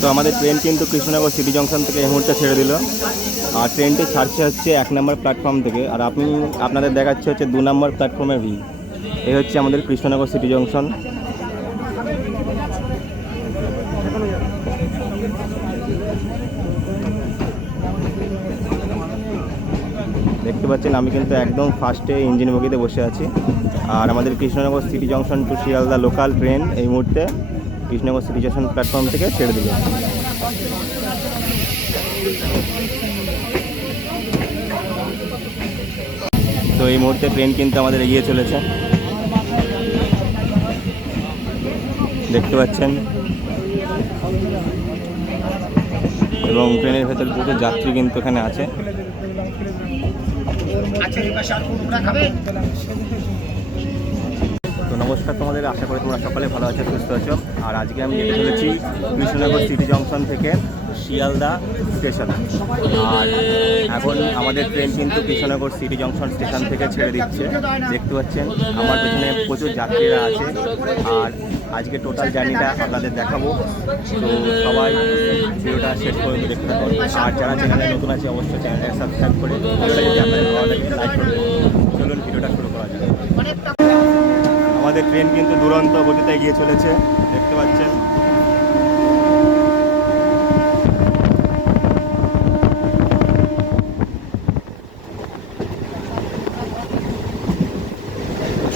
তো আমাদের ট্রেন কিন্তু কৃষ্ণনগর সিটি জংশন থেকে এই মুহূর্তে ছেড়ে দিল। আর ট্রেনটি ছাড়ছে হচ্ছে এক নম্বর প্ল্যাটফর্ম থেকে। আর আপনি, আপনাদের দেখাচ্ছে হচ্ছে দু নম্বর প্ল্যাটফর্মের ভি এই হচ্ছে আমাদের কৃষ্ণনগর সিটি জংশন দেখতে পাচ্ছেন, আমি কিন্তু একদম ফার্স্টে ইঞ্জিন বগিতে বসে আছি। আর আমাদের Krishnanagar city junction to Sealdah local train এই মুহূর্তে। কৃষ্ণনগর সিটি জংশন প্ল্যাটফর্ম থেকে ছেড়ে দিল। তো এই মুহূর্তে ট্রেন কিন্তু আমাদের এগিয়ে চলেছে। দেখতে পাচ্ছেন। এবং ট্রেনের ভেতর প্রচুর যাত্রী কিন্তু এখানে আছে। তো নমস্কার তোমাদের, আশা করি তোমরা সকালে ভালো আছো, সুস্থ আছো। আর আজকে আমি যেতে চলেছি কৃষ্ণনগর সিটি জংশন থেকে শিয়ালদা স্টেশন। আর এখন আমাদের ট্রেন কিন্তু কৃষ্ণনগর সিটি জংশন স্টেশন থেকে ছেড়ে দিচ্ছে। দেখতে পাচ্ছেন, আমার পেছনে প্রচুর যাত্রীরা আছে। আর আজকে টোটাল জার্নিটা আপনাদের দেখাবো। তো সবাই ভিডিওটা শেষ পর্যন্ত দেখতে থাকুন। আর যারা চ্যানেলে নতুন আছে, অবশ্যই চ্যানেলটা সাবস্ক্রাইব করে লাইক চলুন ভিডিওটা শুরু করা যাক আমাদের ট্রেন কিন্তু দুরন্ত গতিতে এগিয়ে চলেছে। দেখতে পাচ্ছেন।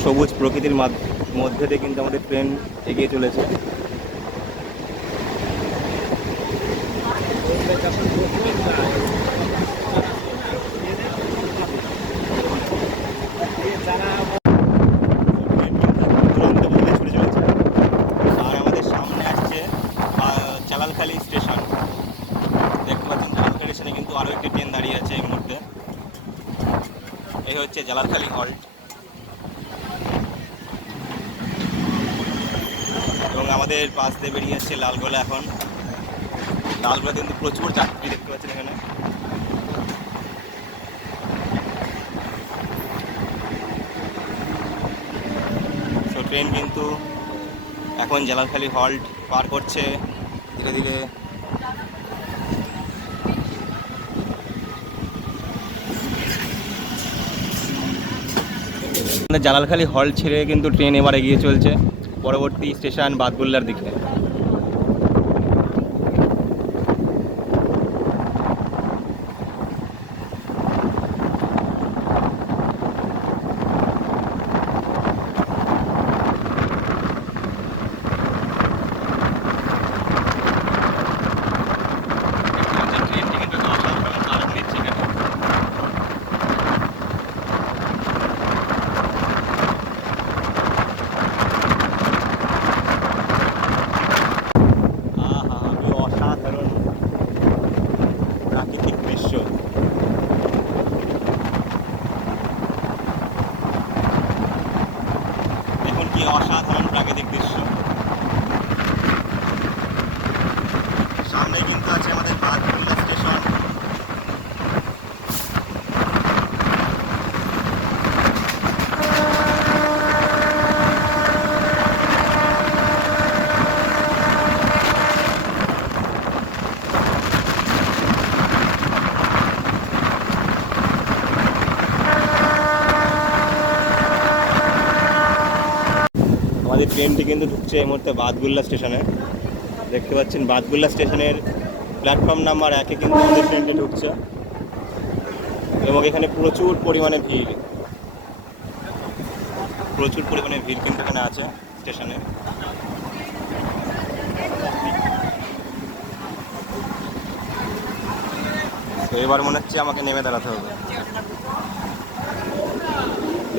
সবুজ প্রকৃতির মাধ- মধ্যে দিয়ে কিন্তু আমাদের ট্রেন এগিয়ে চলেছে দুরন্ত গতিতে ছুটে চলেছে আর আমাদের সামনে আসছে আহ, জালালখালি স্টেশন দেখতে পাচ্ছেন জালালখালি স্টেশনে কিন্তু আরও একটি ট্রেন দাঁড়িয়ে আছে এই মুহূর্তে এই হচ্ছে জালালখালি হল্ট এবং আমাদের পাশ দিয়ে বেরিয়ে যাচ্ছে লালগোলা এখন লালগোলাতে কিন্তু প্রচুর যাত্রী দেখতে পাচ্ছেন এখানে। সো ট্রেন কিন্তু এখন জালালখালি হল্ট পার করছে। ধীরে ধীরে জালালখালি হল ছেড়ে কিন্তু ট্রেন এবার এগিয়ে চলছে। পরবর্তী স্টেশন বাদগুল্লার দিকে ট্রেনটি কিন্তু অসাধারণ আলোক নিচ্ছে এখানে আহা কি অসাধারণ প্রাকৃতিক দৃশ্য দেখুন কি অসাধারণ প্রাকৃতিক দৃশ্য সামনে কিন্তু আছে আমাদের বাদকুল্লা স্টেশন আমাদের ট্রেনটি কিন্তু ঢুকছে এই মুহূর্তে বাদগুল্লা স্টেশনে। দেখতে পাচ্ছেন বাদগুল্লা স্টেশনের প্ল্যাটফর্ম নাম্বার একে কিন্তু আমাদের ট্রেনটি ঢুকছে। এবং এখানে প্রচুর পরিমাণে ভিড়। প্রচুর পরিমাণে ভিড় কিন্তু এখানে আছে স্টেশনে। তো এবার মনে হচ্ছে আমাকে নেমে দাঁড়াতে হবে।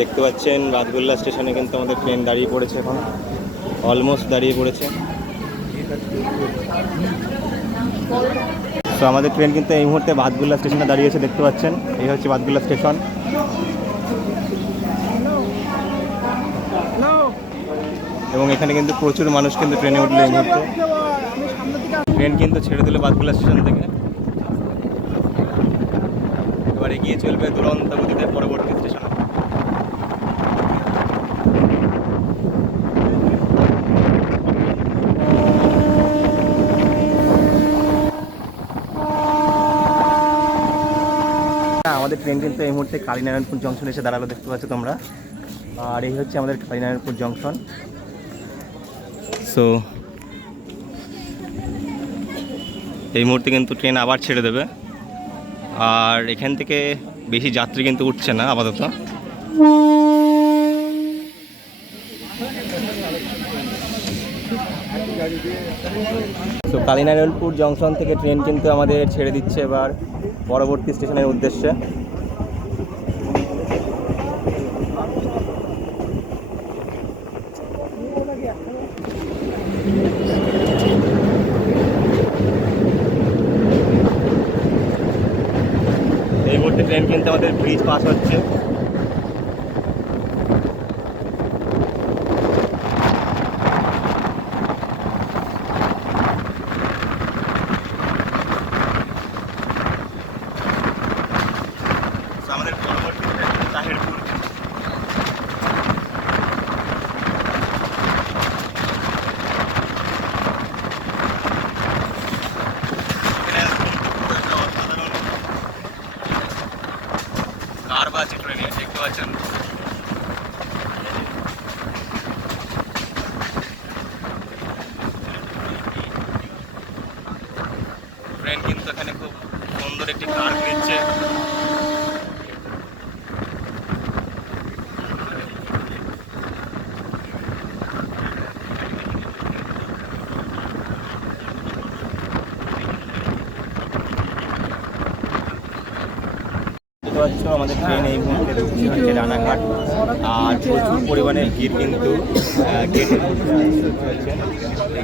দেখতে পাচ্ছেন বাদগুল্লা স্টেশনে কিন্তু আমাদের ট্রেন দাঁড়িয়ে পড়েছে এখন। অলমোস্ট দাঁড়িয়ে পড়েছে। তো আমাদের ট্রেন কিন্তু এই মুহূর্তে বাদগুল্লা স্টেশনে দাঁড়িয়েছে দেখতে পাচ্ছেন। এই হচ্ছে বাদগুল্লা স্টেশন। এবং এখানে কিন্তু প্রচুর মানুষ কিন্তু ট্রেনে উঠল এই মুহূর্তে। ট্রেন কিন্তু ছেড়ে দিল বাদগুল্লা স্টেশন থেকে। এবার এগিয়ে চলবে দুরন্ত গতিতে পরবর্তী স্টেশনে আমাদের ট্রেন কিন্তু এই মুহূর্তে কালীনারায়ণপুর জংশন এসে দাঁড়াল, দেখতে পাচ্ছ তোমরা। আর এই হচ্ছে আমাদের কালীনারায়ণপুর জংশন সো এই মুহূর্তে কিন্তু ট্রেন আবার ছেড়ে দেবে। আর এখান থেকে বেশি যাত্রী কিন্তু উঠছে না, আপাতত। তো কালীনারায়ণপুর জংশন থেকে ট্রেন কিন্তু আমাদের ছেড়ে দিচ্ছে এবার পরবর্তী স্টেশনের উদ্দেশ্যে। ব্রিজ পাস হচ্ছে হচ্ছে রানাঘাট, আর প্রচুর পরিমাণে ভিড় কিন্তু গেটে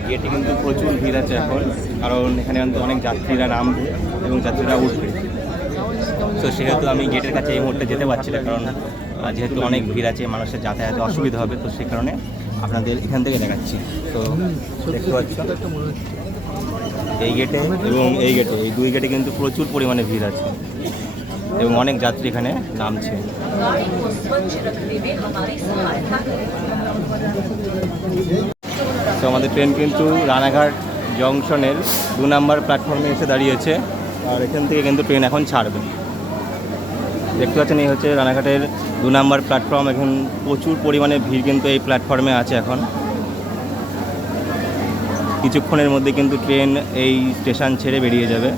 গেটে কিন্তু প্রচুর ভিড় আছে এখন, কারণ এখানে কিন্তু অনেক যাত্রীরা নামবে এবং যাত্রীরা উঠবে। তো সেহেতু আমি গেটের কাছে এই মুহূর্তে যেতে পারছি না, কারণ যেহেতু অনেক ভিড় আছে, মানুষের যাতায়াতে অসুবিধা হবে, তো সেই কারণে আপনাদের এখান থেকে দেখাচ্ছি। তো দেখতে পাচ্ছি। এই গেটে এবং এই গেটে এই দুই গেটে কিন্তু প্রচুর পরিমাণে ভিড় আছে। এবং অনেক যাত্রী এখানে নামছে। তো আমাদের ট্রেন কিন্তু রানাঘাট জংশনের দু নম্বর প্ল্যাটফর্মে এসে দাঁড়িয়েছে। আর এখান থেকে কিন্তু ট্রেন এখন ছাড়বে। দেখতে পাচ্ছেন, এই হচ্ছে রানাঘাটের দু নম্বর প্ল্যাটফর্ম এখন প্রচুর পরিমাণে ভিড় কিন্তু এই প্ল্যাটফর্মে আছে এখন। কিছুক্ষণের মধ্যে কিন্তু ট্রেন এই স্টেশন ছেড়ে বেরিয়ে যাবে।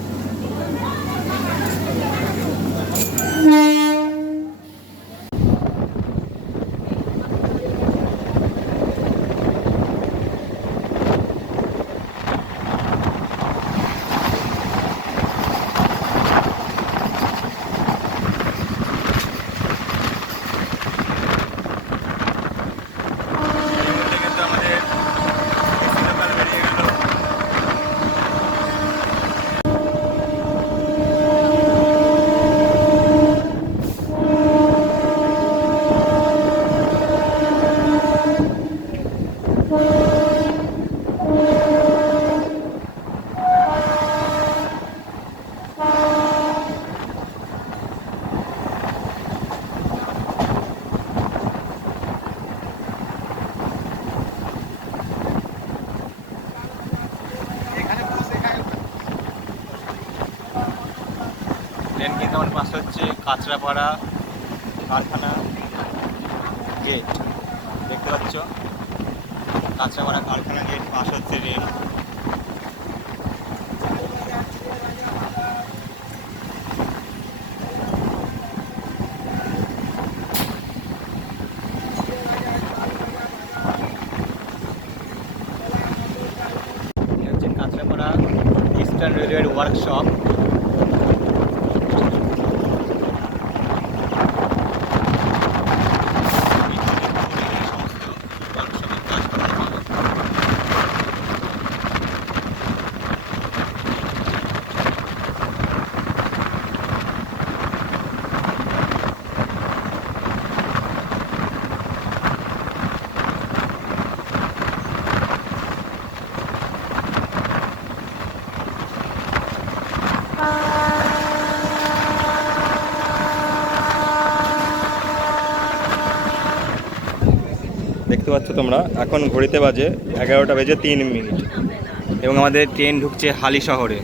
কাঁচরাপাড়া কারখানা গেট দেখতে পাচ্ছ? কাঁচরাপাড়া কারখানা গেট পাশ হচ্ছে রেল তোমরা। এখন ঘড়িতে বাজে এগারোটা বেজে তিন মিনিট। এবং আমাদের ট্রেন ঢুকছে হালি শহরে।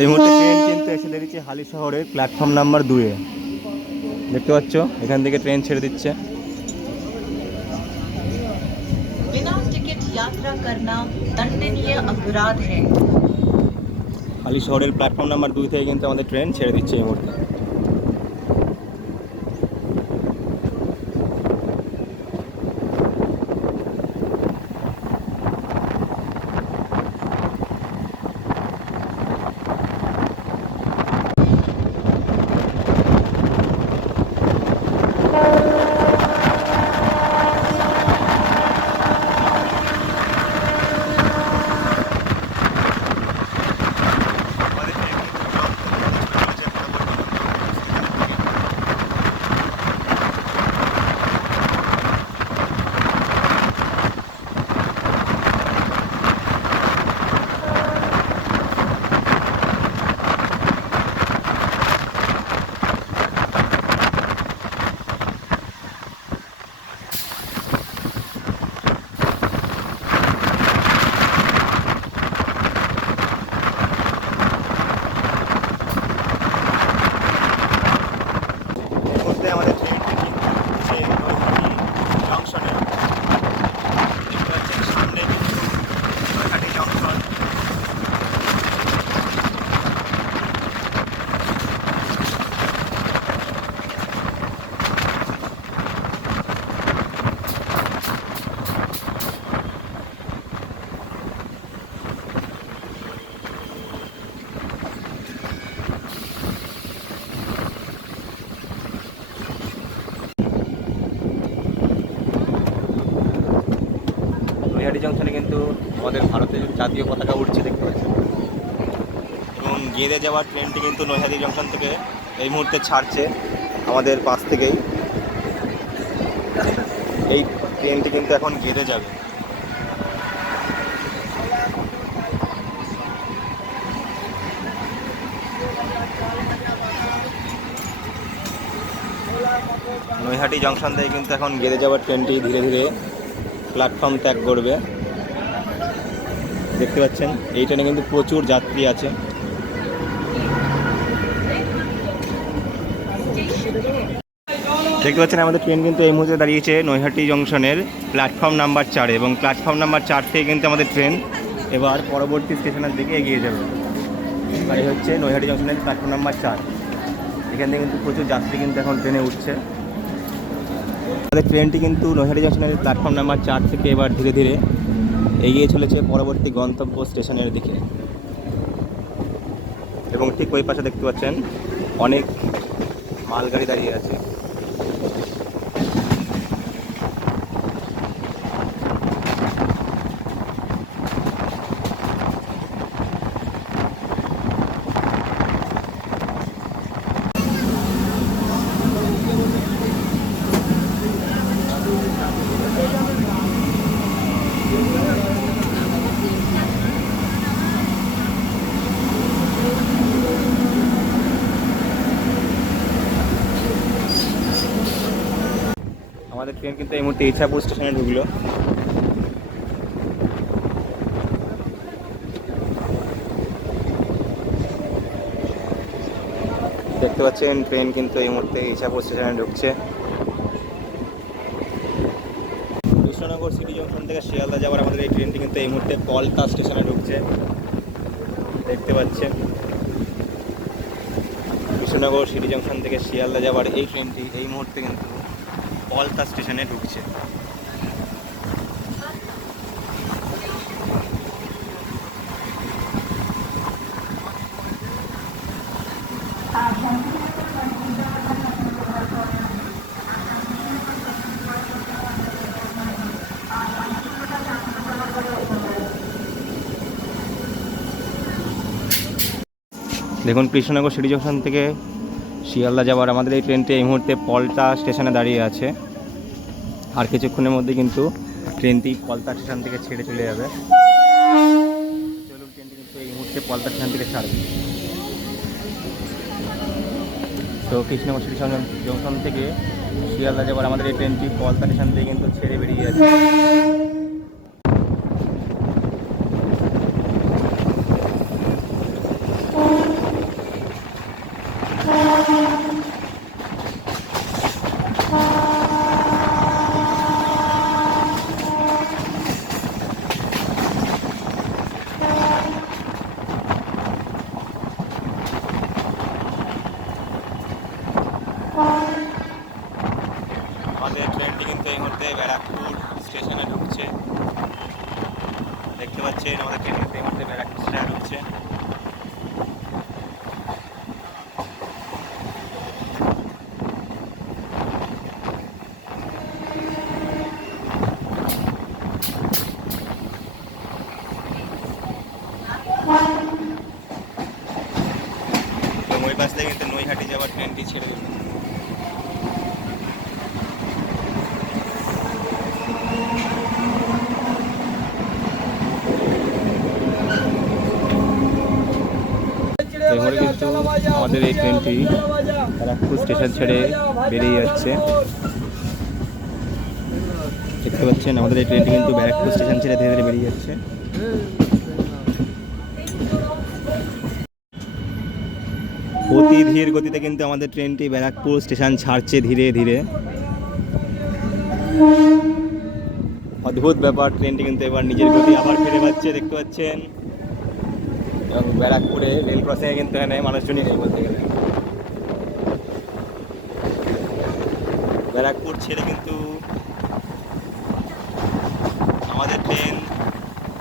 এই মুহূর্তে ট্রেন কিন্তু এসে দাঁড়িয়েছে হালি শহরের প্ল্যাটফর্ম নাম্বার দুয়ে দেখতে পাচ্ছ, এখান থেকে ট্রেন ছেড়ে দিচ্ছে। খালি শহরের প্ল্যাটফর্ম নাম্বার দুই থেকে কিন্তু আমাদের ট্রেন ছেড়ে দিচ্ছে এই মুহূর্তে যাওয়ার ট্রেনটি কিন্তু নৈহাটি জংশন থেকে এই মুহূর্তে ছাড়ছে আমাদের পাশ থেকেই। এই ট্রেনটি কিন্তু এখন গেদে যাবে। নৈহাটি জংশন থেকে কিন্তু এখন গেদে যাওয়ার ট্রেনটি ধীরে ধীরে প্ল্যাটফর্ম ত্যাগ করবে। দেখতে পাচ্ছেন, এই ট্রেনে কিন্তু প্রচুর যাত্রী আছে। দেখতে পাচ্ছেন আমাদের ট্রেন কিন্তু এই মুহূর্তে দাঁড়িয়েছে নৈহাটি জংশনের প্ল্যাটফর্ম নাম্বার চারে এবং প্ল্যাটফর্ম নাম্বার চার থেকে কিন্তু আমাদের ট্রেন এবার পরবর্তী স্টেশনের দিকে এগিয়ে যাবে। আর এই হচ্ছে নৈহাটি জংশনের প্ল্যাটফর্ম নাম্বার চার। এখান থেকে কিন্তু প্রচুর যাত্রী কিন্তু এখন ট্রেনে উঠছে। আমাদের ট্রেনটি কিন্তু নৈহাটি জংশনের প্ল্যাটফর্ম নাম্বার চার থেকে এবার ধীরে ধীরে এগিয়ে চলেছে পরবর্তী গন্তব্য স্টেশনের দিকে। এবং ঠিক ওই পাশে দেখতে পাচ্ছেন অনেক মালগাড়ি দাঁড়িয়ে আছে আমাদের ইচ্ছাপুর স্টেশনে ঢুকলো। দেখতে পাচ্ছেন ট্রেন কিন্তু এই মুহূর্তে ইচ্ছাপুর স্টেশনে ঢুকছে। কৃষ্ণনগর সিটি জংশন থেকে শিয়ালদা যাওয়ার আমাদের এই ট্রেনটি কিন্তু এই মুহূর্তে পলতা স্টেশনে ঢুকছে। দেখতে পাচ্ছেন। কৃষ্ণনগর সিটি জংশন থেকে শিয়ালদা যাওয়ার এই ট্রেনটি এই মুহূর্তে কিন্তু পলতা স্টেশনে ঢুকছে। দেখুন কৃষ্ণনগর সিটি জংশন থেকে শিয়ালদা যাওয়ার আমাদের এই ট্রেনটি এই মুহূর্তে পলতা স্টেশনে দাঁড়িয়ে আছে। আর কিছুক্ষণের মধ্যে কিন্তু ট্রেনটি পলতা স্টেশন থেকে ছেড়ে চলে যাবে। চলুন, ট্রেনটি কিন্তু এই মুহূর্তে পলতা স্টেশন থেকে ছাড়বে। তো জংশন জংশন থেকে শিয়ালদা যাওয়ার আমাদের এই ট্রেনটি পলতা স্টেশন থেকে কিন্তু ছেড়ে বেরিয়ে যাচ্ছে। অনেকে এবারে কিন্তু আমাদের এই ট্রেনটি ব্যারাকপুর স্টেশন ছেড়ে বেরিয়ে যাচ্ছে। দেখতে পাচ্ছেন, আমাদের এই ট্রেনটি কিন্তু ব্যারাকপুর স্টেশন ছেড়ে ধীরে ধীরে বেরিয়ে যাচ্ছে। অতি ধীর গতিতে কিন্তু আমাদের ট্রেনটি ব্যারাকপুর স্টেশন ছাড়ছে ধীরে ধীরে। অদ্ভুত ব্যাপার ট্রেনটি কিন্তু এবার নিজের গতি আবার ফিরে পাচ্ছে, দেখতে পাচ্ছেন। এবং ব্যারাকপুরে রেল ক্রসিংয়ে কিন্তু এখানে মানুষজনই নেই বলতে গেলে। ব্যারাকপুর ছেড়ে কিন্তু আমাদের ট্রেন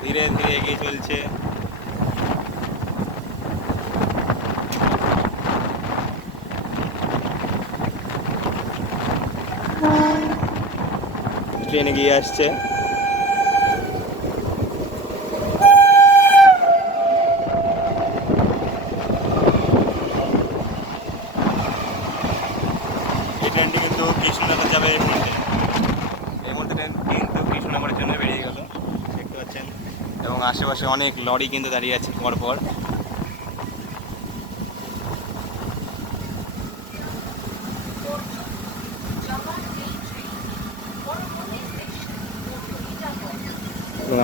ধীরে ধীরে এগিয়ে চলছে। ট্রেন এগিয়ে আসছে এই ট্রেনটি কিন্তু কৃষ্ণনগর যাবে এই মুহূর্তে এই মুহূর্তে ট্রেন কিন্তু কৃষ্ণনগরের জন্য বেরিয়ে গেল দেখতে পাচ্ছেন এবং আশেপাশে অনেক লরি কিন্তু দাঁড়িয়ে আছে পর পর।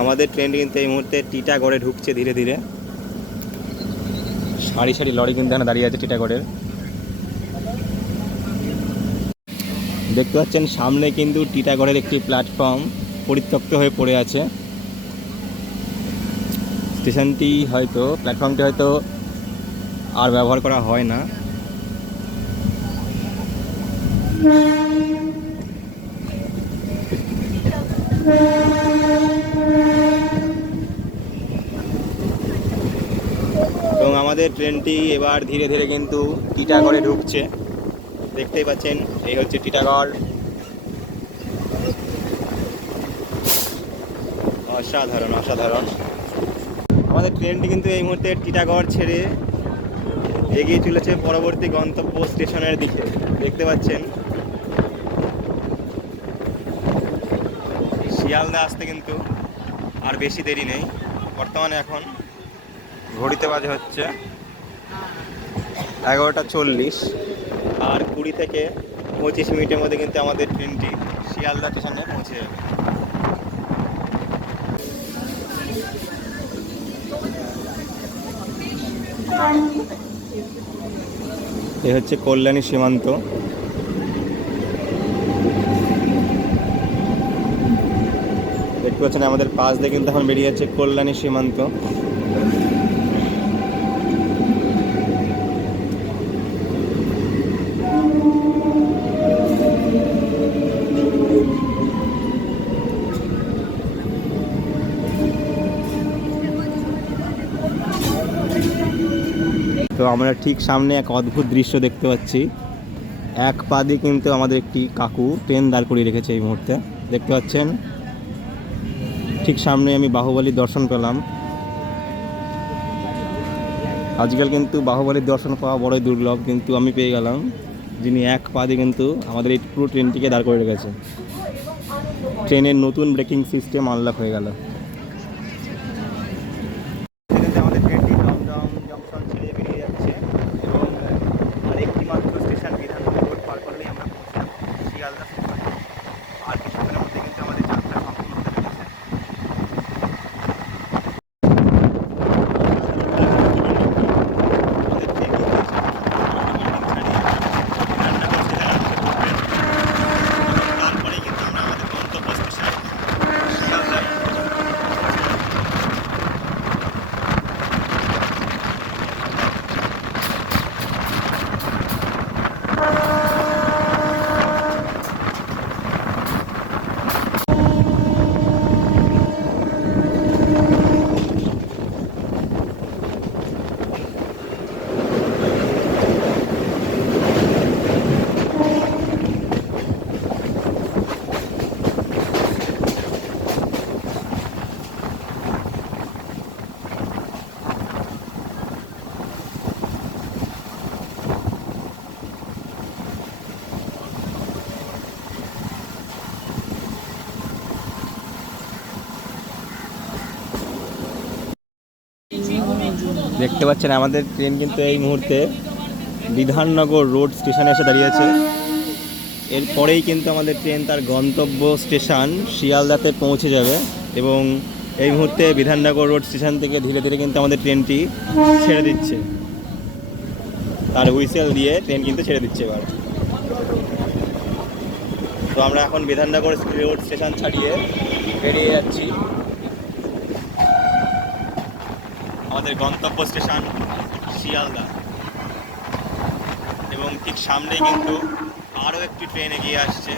আমাদের ট্রেনটি কিন্তু এই মুহূর্তে টিটাগড়ে ঢুকছে ধীরে ধীরে। সারি সারি লরি কিন্তু এখানে দাঁড়িয়ে আছে টিটাগড়ের। দেখতে পাচ্ছেন সামনে কিন্তু টিটাগড়ের একটি প্ল্যাটফর্ম পরিত্যক্ত হয়ে পড়ে আছে। স্টেশনটি হয়তো, প্ল্যাটফর্মটি হয়তো আর ব্যবহার করা হয় না। এবং আমাদের ট্রেনটি এবার ধীরে ধীরে কিন্তু টিটাগড়ে ঢুকছে। দেখতেই পাচ্ছেন, এই হচ্ছে টিটাগড়। অসাধারণ অসাধারণ। আমাদের ট্রেনটি কিন্তু এই মুহূর্তে টিটাগড় ছেড়ে এগিয়ে চলেছে পরবর্তী গন্তব্য স্টেশনের দিকে। দেখতে পাচ্ছেন। শিয়ালদা আসতে কিন্তু আর বেশি দেরি নেই। বর্তমানে এখন ঘড়িতে বাজে হচ্ছে এগারোটা চল্লিশ আর কুড়ি থেকে পঁচিশ মিনিটের মধ্যে কিন্তু আমাদের ট্রেনটি শিয়ালদা স্টেশনে পৌঁছে যাবে। এ হচ্ছে কল্যাণী সীমান্ত। দেখতে পাচ্ছেন আমাদের পাশ দিয়ে কিন্তু এখন বেরিয়ে যাচ্ছে কল্যাণী সীমান্ত। আমরা ঠিক সামনে এক অদ্ভুত দৃশ্য দেখতে পাচ্ছি। এক পা দিয়ে কিন্তু আমাদের একটি কাকু ট্রেন দাঁড় করিয়ে রেখেছে এই মুহূর্তে। দেখতে পাচ্ছেন? ঠিক সামনে আমি বাহুবলীর দর্শন পেলাম। আজকাল কিন্তু বাহুবলীর দর্শন পাওয়া বড়ই দুর্লভ, কিন্তু আমি পেয়ে গেলাম। যিনি এক পা দিয়ে কিন্তু আমাদের এই পুরো ট্রেনটিকে দাঁড় করে রেখেছে। ট্রেনের নতুন ব্রেকিং সিস্টেম আনলক হয়ে গেল আমাদের ট্রেনটি দমদম জংশন ছেড়ে বেরিয়ে যাচ্ছে এবং আর একটি মাত্র স্টেশন বিধাননগর রোড পার করলেই আমরা পৌঁছাব শিয়ালদা স্টেশন আর কিছুক্ষণের মধ্যে কিন্তু আমাদের যাত্রা সম্পূর্ণ হতে চলেছে আমাদের ট্রেন কিন্তু এসে বিধাননগর স্টেশনে তারপরে কিন্তু আমরা আমাদের গন্তব্য স্টেশন শিয়ালদায় দেখতে পাচ্ছেন আমাদের ট্রেন কিন্তু এই মুহূর্তে বিধাননগর রোড স্টেশনে এসে দাঁড়িয়েছে এরপরেই কিন্তু আমাদের ট্রেন তার গন্তব্য স্টেশন শিয়ালদাতে পৌঁছে যাবে এবং এই মুহূর্তে বিধাননগর রোড স্টেশন থেকে ধীরে ধীরে কিন্তু আমাদের ট্রেনটি ছেড়ে দিচ্ছে। তার হুইসেল দিয়ে ট্রেন কিন্তু ছেড়ে দিচ্ছে এবার। তো আমরা এখন বিধাননগর রোড স্টেশন ছাড়িয়ে বেরিয়ে যাচ্ছি। আমাদের গন্তব্য স্টেশন শিয়ালদা। এবং ঠিক সামনেই কিন্তু আরও একটি ট্রেন এগিয়ে আসছে।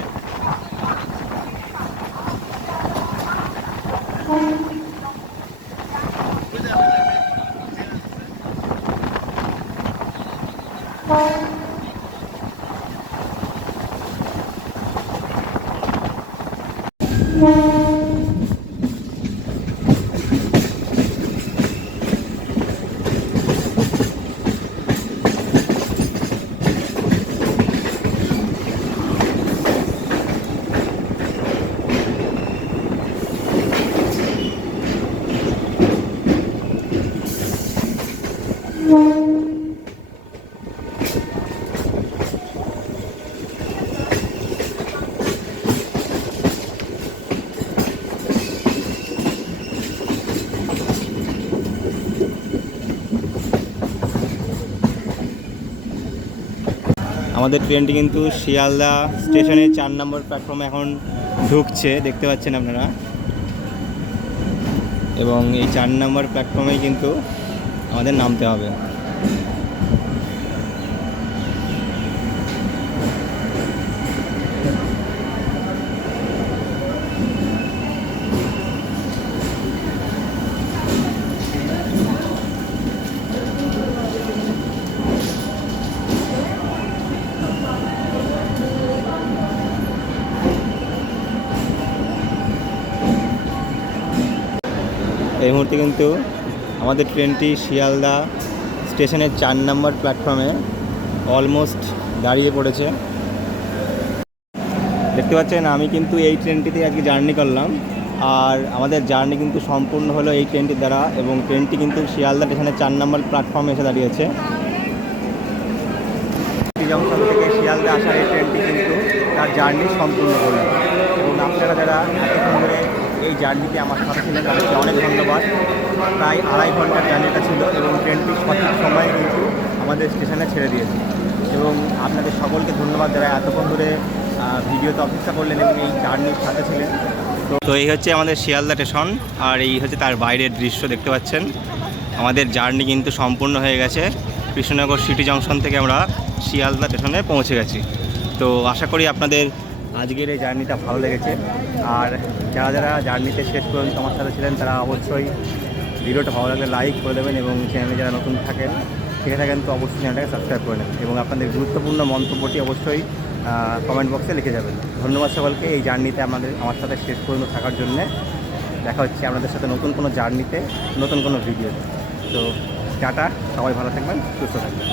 আমাদের ট্রেনটি কিন্তু শিয়ালদা স্টেশনে চার নম্বর প্ল্যাটফর্মে এখন ঢুকছে, দেখতে পাচ্ছেন আপনারা। এবং এই চার নম্বর প্ল্যাটফর্মেই কিন্তু আমাদের নামতে হবে। এই মুহূর্তে কিন্তু আমাদের ট্রেনটি শিয়ালদা স্টেশনের চার নম্বর প্ল্যাটফর্মে অলমোস্ট দাঁড়িয়ে পড়েছে। দেখতে পাচ্ছেন, আমি কিন্তু এই ট্রেনটিতে আজকে জার্নি করলাম। আর আমাদের জার্নি কিন্তু সম্পূর্ণ হলো এই ট্রেনটির দ্বারা এবং ট্রেনটি কিন্তু শিয়ালদা স্টেশনের চার নম্বর প্ল্যাটফর্মে এসে দাঁড়িয়েছে। জংশন থেকে শিয়ালদা আসার এই ট্রেনটি কিন্তু তার জার্নি সম্পূর্ণ করল এবং আপনারা যারা এই জার্নিতে আমার সাথে ছিলেন তাদেরকে অনেক ধন্যবাদ। প্রায় আড়াই ঘণ্টার জার্নিটা ছিল এবং ট্রেনটি সঠিক সময়ে কিন্তু আমাদের স্টেশনে ছেড়ে দিয়েছে। এবং আপনাদের সকলকে ধন্যবাদ যারা এতক্ষণ ধরে ভিডিওতে অপেক্ষা করলেন এবং এই জার্নির সাথে ছিলেন। তো এই হচ্ছে আমাদের শিয়ালদা স্টেশন, আর এই হচ্ছে তার বাইরের দৃশ্য দেখতে পাচ্ছেন। আমাদের জার্নি কিন্তু সম্পূর্ণ হয়ে গেছে। কৃষ্ণনগর সিটি জংশন থেকে আমরা শিয়ালদা স্টেশনে পৌঁছে গেছি। তো আশা করি আপনাদের আজকের এই জার্নিটা ভালো লেগেছে। আর যারা যারা জার্নিতে শেষ পর্যন্ত আমার সাথে ছিলেন, তারা অবশ্যই ভিডিওটা ভালো লাগলে লাইক করে দেবেন এবং চ্যানেলে যারা নতুন থাকেন থেকে থাকেন তো অবশ্যই চ্যানেলটাকে সাবস্ক্রাইব করে নেবেন এবং আপনাদের গুরুত্বপূর্ণ মন্তব্যটি অবশ্যই কমেন্ট বক্সে লিখে যাবেন। ধন্যবাদ সকলকে এই জার্নিতে আমাদের, আমার সাথে শেষ পর্যন্ত থাকার জন্যে। দেখা হচ্ছে আপনাদের সাথে নতুন কোনো জার্নিতে, নতুন কোনো ভিডিওতে। তো টাটা, সবাই ভালো থাকবেন, সুস্থ থাকবেন।